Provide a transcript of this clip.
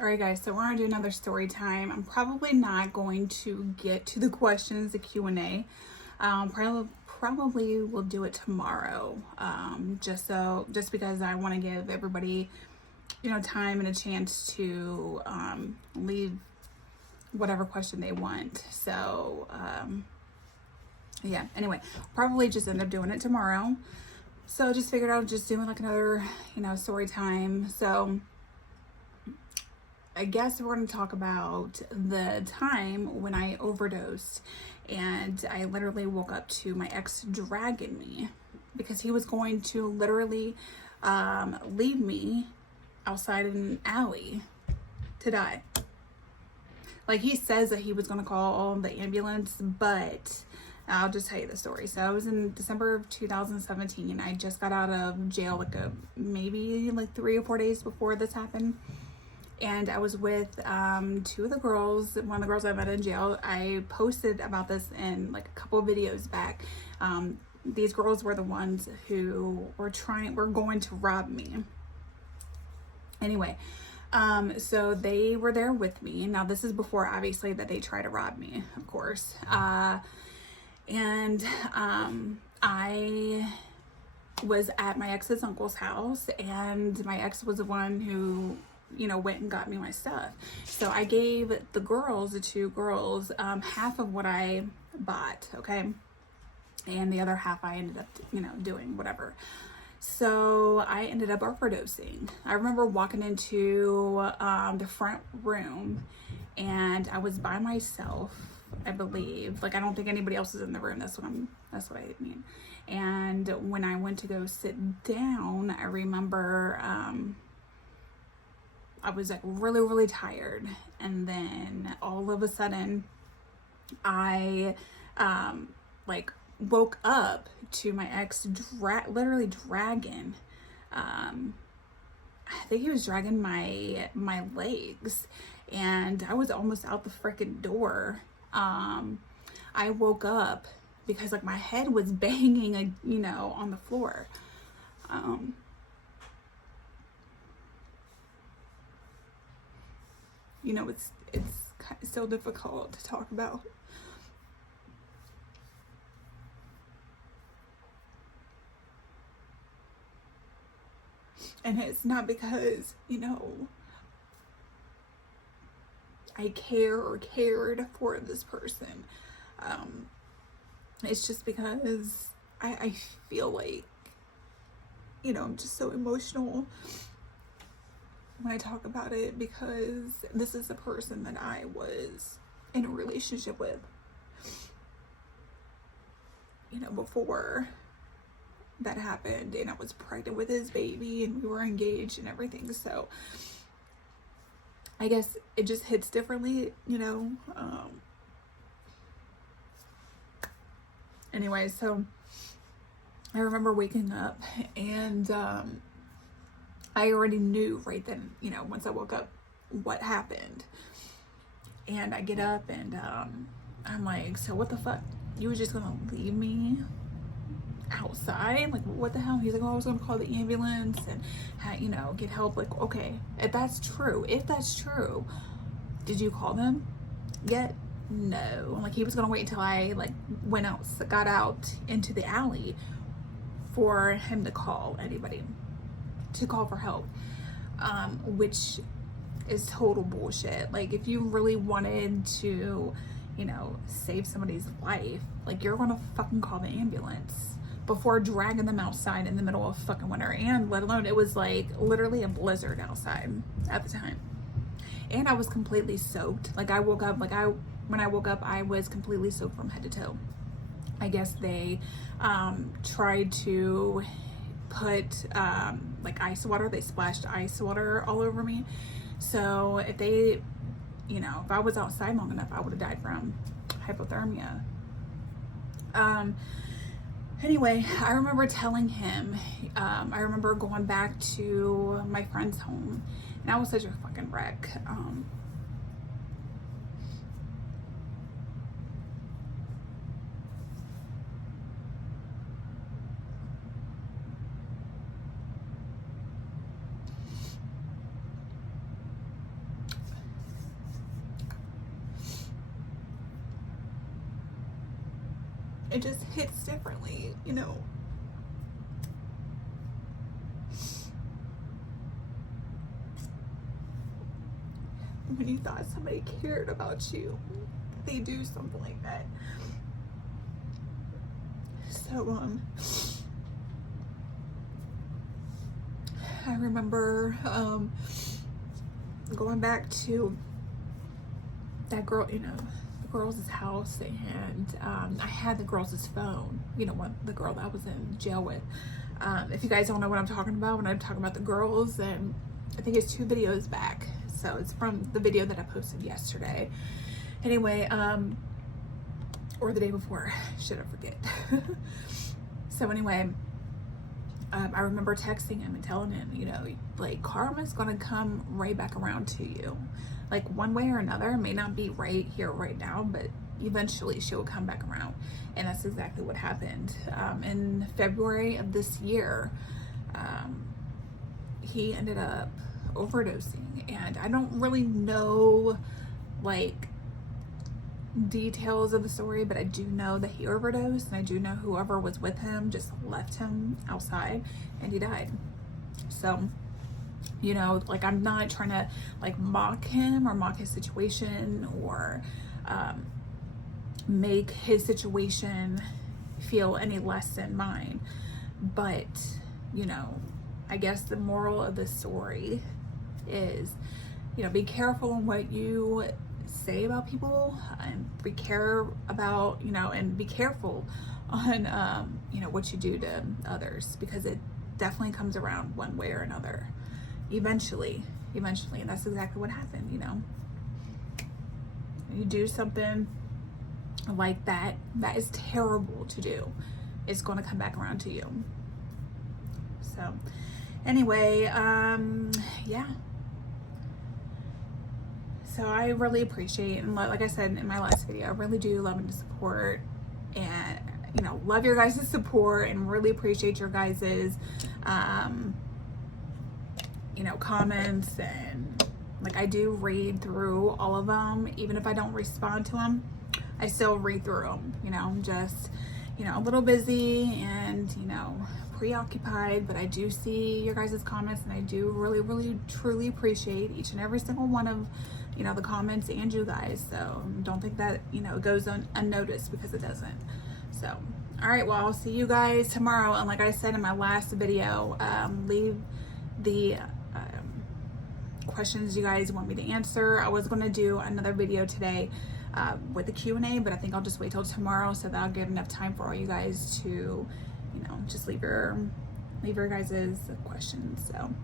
All right, guys, so we're gonna do another story time. I'm probably not going to get to the questions, the Q&A. Probably will do it tomorrow. Just because I want to give everybody, time and a chance to leave whatever question they want. Yeah. Anyway, probably just end up doing it tomorrow. So just figured out just doing like another, story time. So I guess we're going to talk about the time when I overdosed and I literally woke up to my ex dragging me because he was going to literally leave me outside in an alley to die. Like, he says that he was going to call the ambulance, but I'll just tell you the story. So I was in December of 2017. I just got out of jail maybe 3 or 4 days before this happened. And I was with two of the girls, one of the girls I met in jail. I posted about this in like a couple of videos back. These girls were the ones who were going to rob me. Anyway, so they were there with me. Now this is before, obviously, that they try to rob me, of course. And I was at my ex's uncle's house, and my ex was the one who went and got me my stuff. So I gave the two girls, half of what I bought, okay? And the other half I ended up, doing whatever. So I ended up overdosing. I remember walking into the front room, and I was by myself, I believe. Like, I don't think anybody else was in the room. That's what I mean. And when I went to go sit down, I remember I was like really, really tired. And then all of a sudden I woke up to my ex literally dragging. I think he was dragging my legs, and I was almost out the freaking door. I woke up because like my head was banging, on the floor. It's kind of still difficult to talk about. And it's not because, I care or cared for this person. It's just because I feel like, I'm just so emotional when I talk about it, because this is the person that I was in a relationship with, before that happened, and I was pregnant with his baby, and we were engaged and everything. So I guess it just hits differently, Anyway, so I remember waking up, and I already knew right then, once I woke up, what happened. And I get up, and I'm like, so what the fuck? You were just gonna leave me outside? Like, what the hell? He's like, oh, I was gonna call the ambulance and get help. Like, okay, if that's true, did you call them yet? No. Like, he was gonna wait until I got out into the alley for him to call for help, which is total bullshit. Like, if you really wanted to save somebody's life, like, you're gonna fucking call the ambulance before dragging them outside in the middle of fucking winter. And let alone, it was like literally a blizzard outside at the time, and I was completely soaked. Like, when I woke up, I was completely soaked from head to toe. I guess they tried to put ice water. They splashed ice water all over me. So if I was outside long enough, I would have died from hypothermia. Anyway, I remember telling him, I remember going back to my friend's home, and I was such a fucking wreck. it just hits differently, you know. When you thought somebody cared about you, they do something like that. So, I remember, going back to that girl, you know, the girl's house, and, I had the girl's phone, you know, the girl that I was in jail with. If you guys don't know what I'm talking about, when I'm talking about the girls, and I think it's 2 videos back. So it's from the video that I posted yesterday. Anyway, or the day before, should I forget. So anyway, I remember texting him and telling him, you know, like, karma's gonna come right back around to you. Like, one way or another. It may not be right here, right now, but eventually she will come back around. And that's exactly what happened. In February of this year, he ended up overdosing, and I don't really know like details of the story, but I do know that he overdosed, and I do know whoever was with him just left him outside and he died. So, you know, like, I'm not trying to like mock him or mock his situation, or make his situation feel any less than mine, but, you know, I guess the moral of the story is, you know, be careful in what you say about people, and be careful about, you know, and be careful on, you know, what you do to others, because it definitely comes around one way or another, eventually, and that's exactly what happened. You know, you do something like that is terrible to do, it's going to come back around to you. So anyway, yeah. So I really appreciate, and like I said in my last video, I really do love and support, and, you know, love your guys' support, and really appreciate your guys', you know, comments, and like, I do read through all of them. Even if I don't respond to them, I still read through them. You know, I'm just, you know, a little busy and, you know, preoccupied, but I do see your guys' comments, and I do really, really, truly appreciate each and every single one of, you know, the comments and you guys. So don't think that, you know, it goes unnoticed, because it doesn't. So, all right, well, I'll see you guys tomorrow. And like I said in my last video, leave the questions you guys want me to answer. I was going to do another video today with the Q&A, but I think I'll just wait till tomorrow, so that'll give enough time for all you guys to, you know, just leave your guys' questions. So